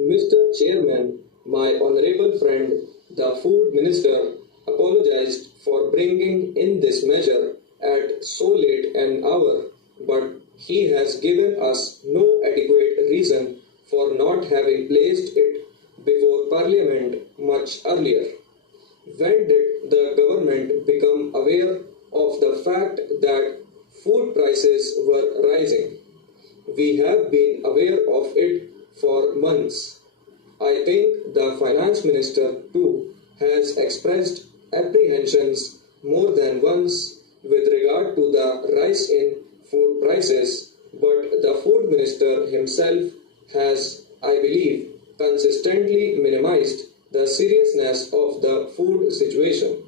Mr. Chairman, my honorable friend, the Food Minister, apologized for bringing in this measure at so late an hour, but he has given us no adequate reason for not having placed it before Parliament much earlier. When did the government become aware of the fact that food prices were rising? We have been aware of it for months. I think the finance minister too has expressed apprehensions more than once with regard to the rise in food prices, but the food minister himself has, I believe, consistently minimized the seriousness of the food situation.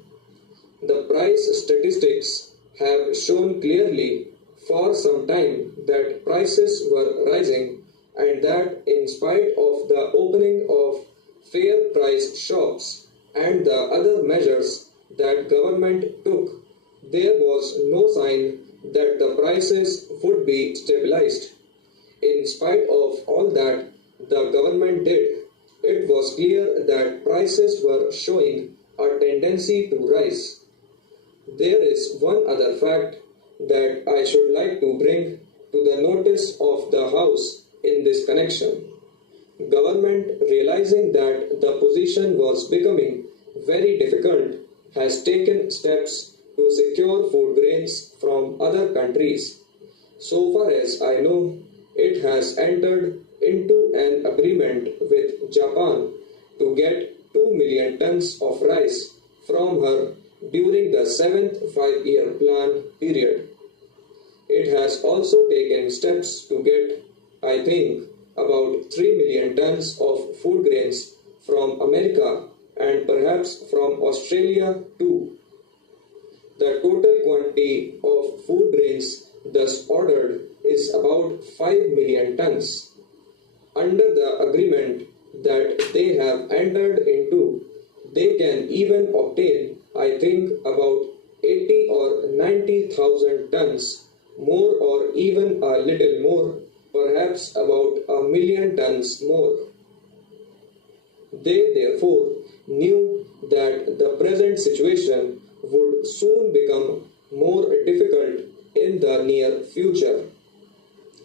The price statistics have shown clearly for some time that prices were rising and that in spite of the opening of fair price shops and the other measures that government took, there was no sign that the prices would be stabilized. In spite of all that the government did, it was clear that prices were showing a tendency to rise. There is one other fact that I should like to bring to the notice of the House in this connection. Government, realizing that the position was becoming very difficult, has taken steps to secure food grains from other countries. So far as I know, it has entered into an agreement with Japan to get 2 million tons of rice from her during the 7th 5-year plan period. It has also taken steps to get, I think, about 3 million tons of food grains from America and perhaps from Australia too. The total quantity of food grains thus ordered is about 5 million tons. Under the agreement that they have entered into, they can even obtain, I think, about 80 or 90,000 tons more or even a little more, perhaps about 1 million tons more. They therefore knew that the present situation would soon become more difficult in the near future.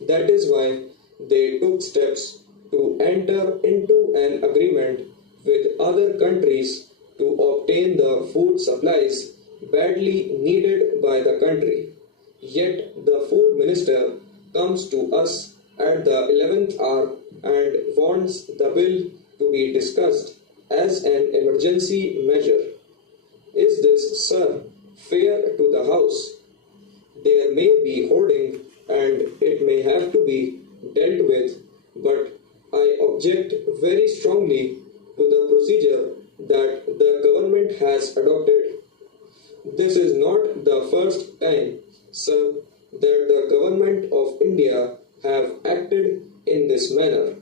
That is why they took steps to enter into an agreement with other countries to obtain the food supplies badly needed by the country. Yet the food minister comes to us at the 11th hour and wants the bill to be discussed as an emergency measure. Is this, sir, fair to the House? There may be hoarding and it may have to be dealt with, but I object very strongly to the procedure that the government has adopted. This is not the first time, sir, that the government of India have acted in this manner.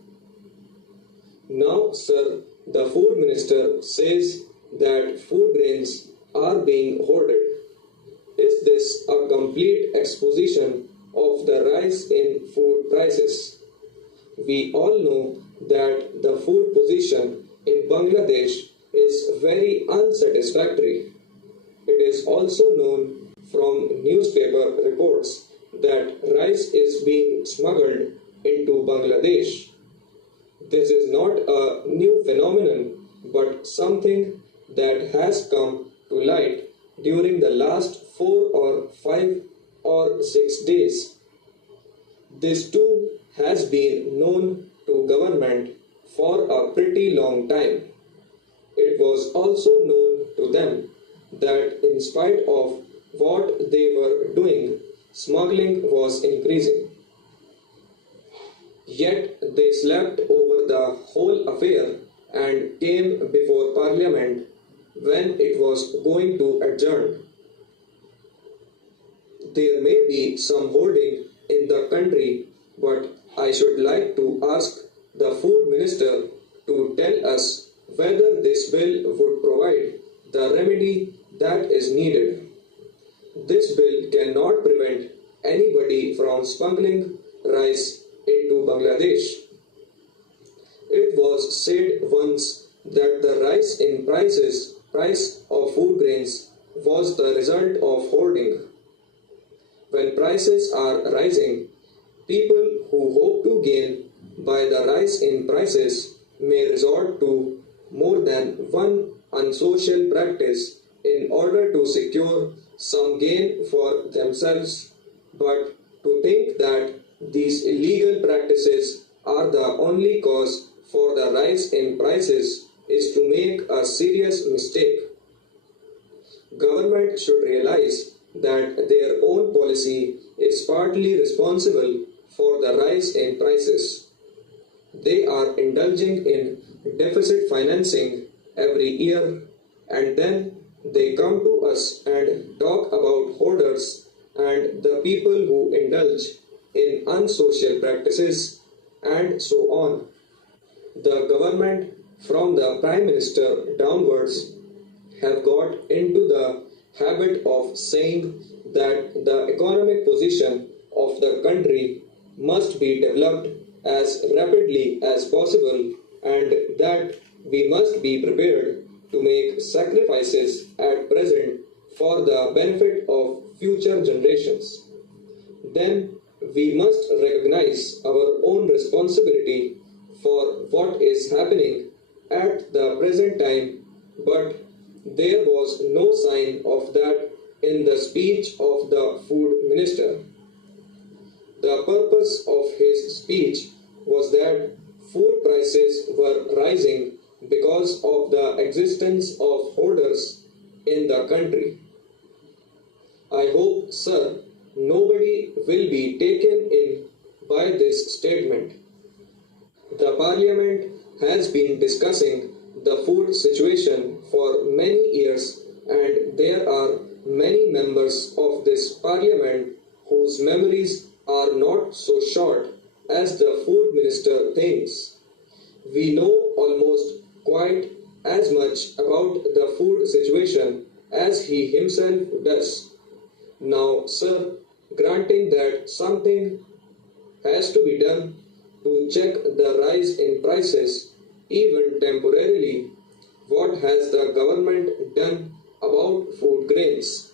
Now, sir, the food minister says that food grains are being hoarded. Is this a complete exposition of the rise in food prices? We all know that the food position in Bangladesh is very unsatisfactory. It is also known from newspaper reports that rice is being smuggled into Bangladesh. This is not a new phenomenon, but something that has come to light during the last 4 or 5 or 6 days. This too has been known to government for a pretty long time. It was also known to them that in spite of what they were doing, smuggling was increasing. Yet they slept over the whole affair and came before Parliament when it was going to adjourn. There may be some hoarding in the country, but I should like to ask the food minister to tell us whether this bill would provide the remedy that is needed. This bill cannot prevent anybody from smuggling rice into Bangladesh. It was said once that the rise in price of food grains was the result of hoarding. When prices are rising, people who hope to gain by the rise in prices may resort to more than one unsocial practice in order to secure some gain for themselves. But to think that these illegal practices are the only cause for the rise in prices is to make a serious mistake. Government should realize that their own policy is partly responsible for the rise in prices. They are indulging in deficit financing every year, and then they come to us and talk about hoarders and the people who indulge in unsocial practices and so on. The government, from the Prime Minister downwards, have got into the habit of saying that the economic position of the country must be developed as rapidly as possible and that we must be prepared to make sacrifices at present for the benefit of future generations. Then we must recognize our own responsibility for what is happening at the present time, but there was no sign of that in the speech of the food minister. The purpose of his speech was that food prices were rising because of the existence of hoarders in the country. I hope, sir, nobody will be taken in by this statement. The Parliament has been discussing the food situation for many years, and there are many members of this Parliament whose memories are not so short as the food minister thinks. We know almost quite as much about the food situation as he himself does. Now, sir, granting that something has to be done to check the rise in prices, even temporarily, what has the government done about food grains?